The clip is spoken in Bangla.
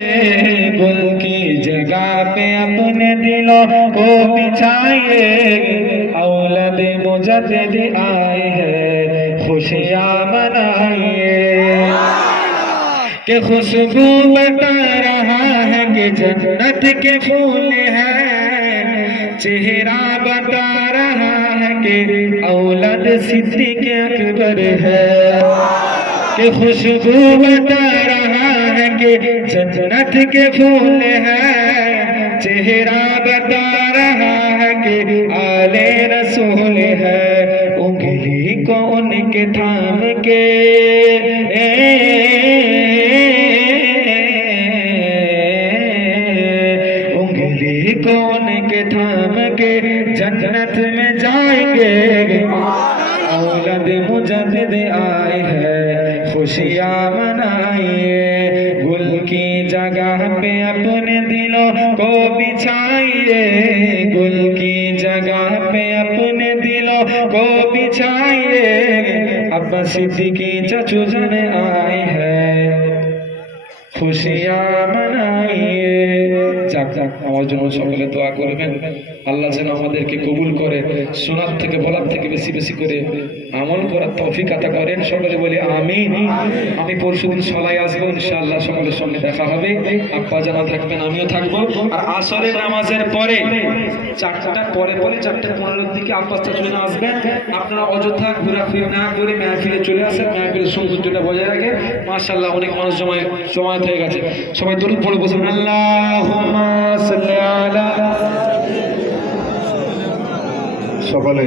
गुल की जगह पे अपने दिलों को बिछाइए, औलद मुजद्दिद आए हैं खुशियाँ मनाइए। कि खुशबू बता रहा है कि जन्नत के फूल हैं, चेहरा बता रहा है कि औलद सिद्दीक़ अकबर है। कि खुशबू बता रहा है कि जन्नत के फूल हैं, चेहरा बता रहा है कि आले रसूल है। उंगली को उनके थाम के उंगली को उनके थाम के जन्नत में जाएंगे। औलद मुजद्दिद आए हैं खुशियाँ मनाइए। गुल की जगह पे अपने दिलों को बिछाइए, गुल की जगह पे अपने दिलों को बिछाइए। अब्बा सिद्दीकी चचू जन आए हैं खुशियाँ मनाइए। যাক যাক আমার জন্য সকলে দোয়া করবেন, আল্লাহ যেন আমাদেরকে কবুল করে, শোনার থেকে বলার থেকে বেশি বেশি করে আমল করার তৌফিক আতা করেন। সকলে বলি আমিন। আমি পরশুদিন সলাই আসবো ইনশাআল্লাহ, সকলের সঙ্গে দেখা হবে। আব্বা জানা থাকবেন, আমিও থাকবো। আর আসরের নামাজের পরে 4টা পরে 4:15 দিকে আব্বাস চাচু আসবেন। আপনারা অযথা ঘোরাফেরা না করে মেহফিলে চলে আসেন, মেহফিলের সৌন্দর্যটা বজায় রাখে। মাশাআল্লাহ অনেক মানুষ জমায়েত হয়ে গেছে। সবাই দরুদ পড়ে বসুন, আল্লাহুম্মা সাল্লি আলা। সকলে